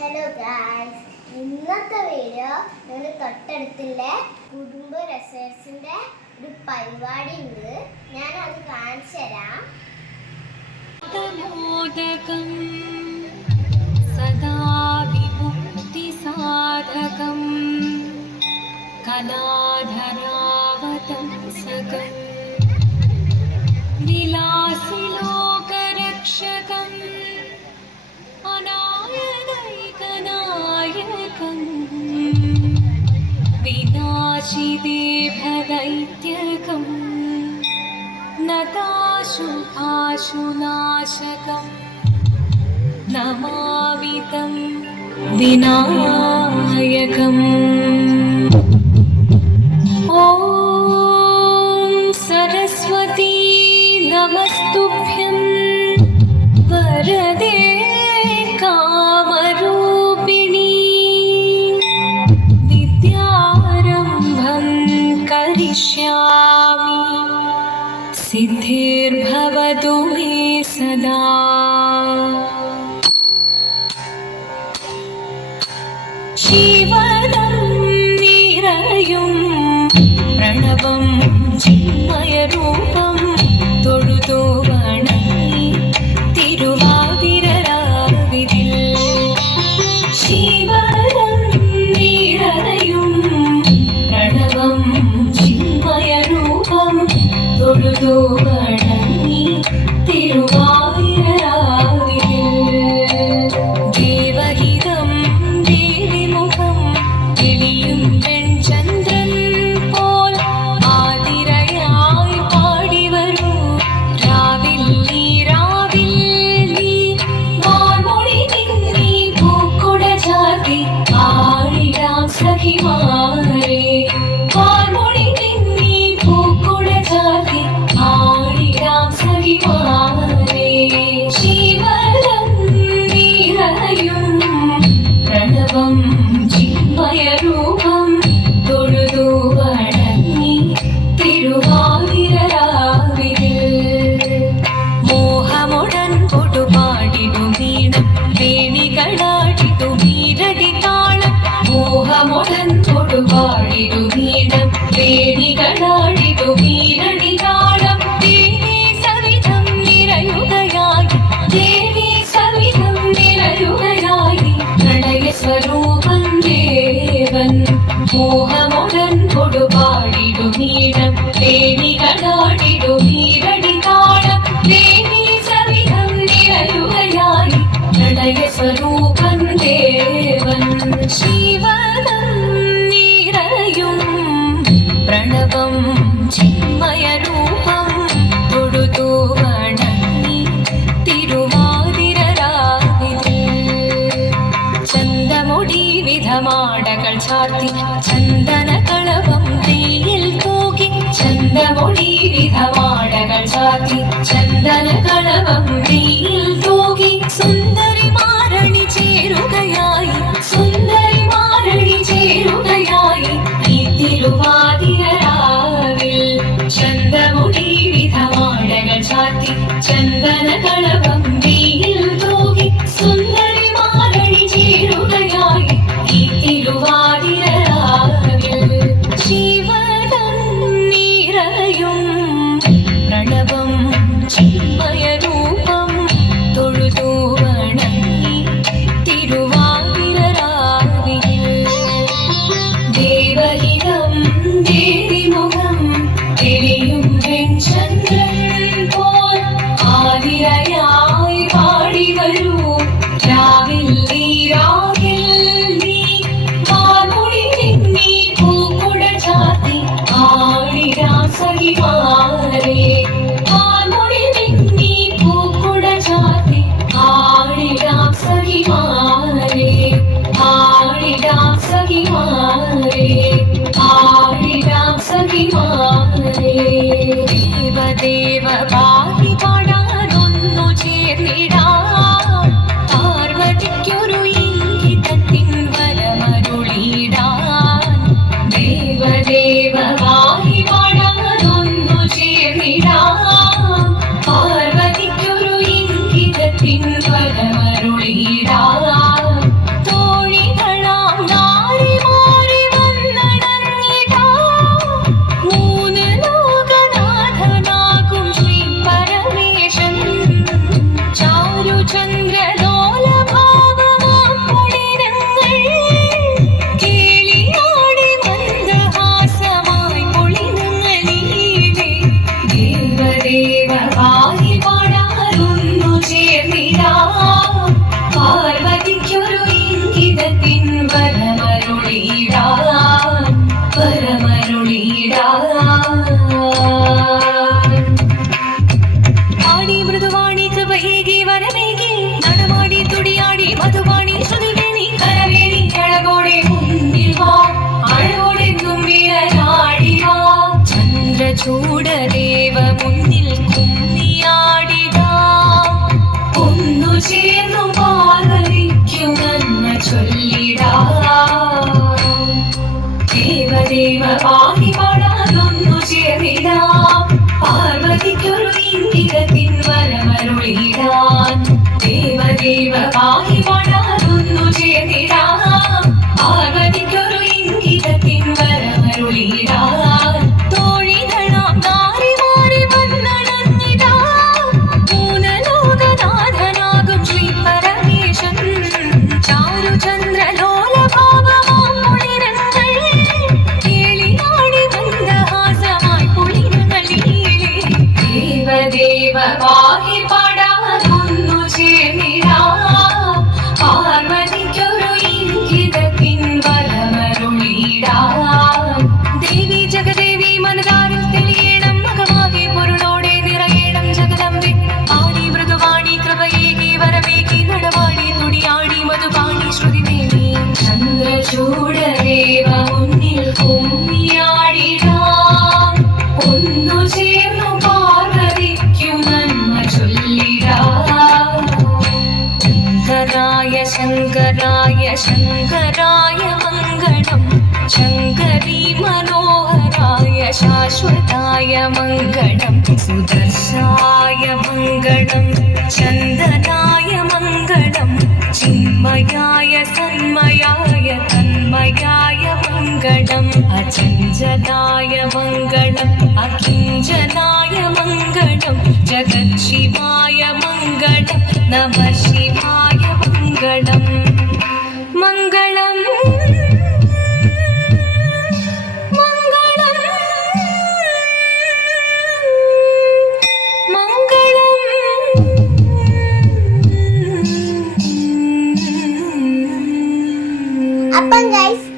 Hello guys, ഇന്നത്തെ video ഞങ്ങൾ തൊട്ടടുത്തുള്ള കുടുംബ റിസോർട്സിന്റെ ഒരു പരിപാടി ഉണ്ട്. ഞാൻ അത് കാണിച്ചു തരാം. സദാ വിമുക്തി സാധകം കലാധരാവതം സകം വിലാസി ലോകരക്ഷകം അനായകൈകനായകം വിനാശിദേഭദൈത്യകം നതാശുഭാശുനാശകം നമാമി തം വിനായകം. ഓം സരസ്വതീ നമസ്തുഭ്യം വരദേ കാമരൂപിണീ വിദ്യാരംഭം കരിഷ്യാമി സിദ്ധിർഭവതു മേ സദാ. ശിവനം നിറയും പ്രണവം ചിന്മയരൂപം തൊഴുതു വണങ്ങി തിരുവാതിരരാവിതിൽ. ശിവനം നിറയും പ്രണവം ചിന്മയരൂപം തൊഴുതു വണങ്ങി തിരുവാതിരരാവിതിൽ. ദേവഹിതം ദേവിമുഖം തെളിയും വെൺചന്ദ്രൻ പോൽ ആതിരയായി പാടിവരൂ രാവിൽ നീ വാർമൊഴി നിന്നീ പൂക്കുട ചാർത്തി ആടിടാം സഖിമാരേ. വാർമൊഴി നിന്നീ പൂക്കുട ചാർത്തി ആടിടാം സഖിമാരേ. ശിവനം നിറയും പ്രണവം ചിന്മയരൂപം തൊഴുതു വണങ്ങി തിരുവാതിരരാവിതിൽ. മോഹമുടൻ കൊടുപാടിടുമീണം വേണികളാടിടുമീരടി താളം. മോഹമുടൻ കൊടുപാടിടുമീണം വേണികളാടിടുമീരടി താളം. ദേവി സവിധം നിറയുകയായി, ദേവി സവിധം നിറയുകയായി പ്രണയ സ്വരൂപം ദേവൻ. മോഹമുടൻ കൊടുപാടിടുമീണം വേണികളാടിടുമീരടി താളം. ദേവി സവിധം നിറയുകയായി പ്രണയ സ്വരൂപം ദേവൻ. ശിവനം നിറയും പ്രണവം ചിന്മയരൂപം തൊഴുതു വണങ്ങി തിരുവാതിരരാവിതിൽ. ചന്തമുടി വിധമാടകൾ ചാർത്തി ചന്ദനകളഭം തീയിൽ തൂകി. ചന്തമുടി വിധമാടകൾ ചാർത്തി ചന്ദനകളഭം തീയിൽ തൂകി. സുന്ദരി മാരണി ചേരുകയായി, സുന്ദരി മാരണി ചേരുകയായി ഈ തിരുവാതിരരാവിൽ. ചന്തമുടി വിധമാടകൾ ചാർത്തി ചന്ദനകളഭം തീയിൽ തൂകി. സുന്ദരി മാരണി ചേരുകയായി ഈ തിരുവാതിരരാവിൽ. ശിവനം നിറയും പ്രണവം ചിന്മയരൂപം തൊഴുതു വണങ്ങി തിരുവാതിരരാവിൽ. ദേവഹിതം ദേവിമുഖം തെളിയും വെൺചന്ദ്രൻ പോൽ ആതിരയായി പാടിവരൂ രാവിൽ നീ വാർമൊഴി നിന്നീ പൂക്കുട ചാർത്തി ആടിടാം സഖിമാരേ. വാർമൊഴി നിന്നീ പൂക്കുട ചാർത്തി ആടിടാം സഖിമാരേ. ആടിടാം സഖിമാരേ, ആടിടാം സഖിമാരേ. ദേവദേവ പാടി പാടാനൊന്നു ചേർന്നിടാം. പാർവതിക്കൊരു ഇംഗിതത്തിൻ വരമരുളിടാൻ. ദേവദേവ പാടി പാടാനൊന്നു ചേർന്നിടാം. പാർവതിക്കൊരു ഇംഗിതത്തിൻ വരമരുളിടാൻ. പാർവതിക്കൊരു ഇംഗിതത്തിൻ വരമരുളിയിടാൻ ആടി മൃദുവാണി കൃപയേകി വരമേകി നടമാടി തുടിയാടി മധുവാണി ശ്രുതിവേണി കരവേണി അഴകോടെ മുന്നിൽ വാ അഴകോടെന്നും വിരലാടി വാ ചന്ദ്രചൂടദേവ മുന്നിൽ കുമ്മിയാടിടാം ഒന്നു ചേർന്നു പാർവതിക്കു നന്മ ചൊല്ലിടാം ദേവദേവ പാടി പാടാതൊന്നു ചേർന്നിടാം പാർവതിക്കൊരു ഇംഗിതത്തിൻ വരമരുളിടാൻ ദേവദേവ പാടി പാടാതൊന്നു ചേർന്നിടാം പാർവതിക്കൊരു ഇംഗിതത്തിൻ വരമരുളിടാൻ തോഴികളാം നാരിമാരി വന്നണഞ്ഞിടാ മൂലലോകനാഥനാകും ശ്രീ പരമേശൻ ചാരുചന്ദ്രലോല ഭാവമാം മുളിരങ്ങൾ കേളിയാടി മന്ദഹാസമായി പുളിരങ്ങളീലേ ദേവദേവ പാഹി പാടാതൊന്നു ചേർന്നിടാം പാർവതിക്കൊരു ഇംഗിതത്തിൻ വരമരുളിടാൻ ദേവി ജഗദേവി മനതാരിൽ തെളിയണം മകമാകെ പൊരുളോടെ നിറയണം ജഗദംബെ ആടി മൃദുവാണി കൃപയേകി വരമേകി നടവാടി തുടിയാടി മധുപാണി ശ്രുതിവേണി ചന്ദ്രചൂടദേവ മുന്നിൽ കുമ്മിയാടിടാം ഒന്നു ചേർന്നു പാർവതിക്കു നന്മ ചൊല്ലിടാം ശങ്കരായ ശങ്കരായ ശങ്കരായ മംഗളം ശങ്കരീ മനോഹരായ ശാശ്വതായ മംഗളം സുദർശായ മംഗളം ചന്ദനായ മംഗളം ചിന്മയായ സന്മയായ തന്മയായ മംഗളം അചഞ്ചലായ മംഗളം അകിഞ്ചനായ മംഗളം ജഗത്ശിവായ മംഗളം നമഃ ശിവായ മംഗളം മംഗളം അപ്പം ഗൈസ്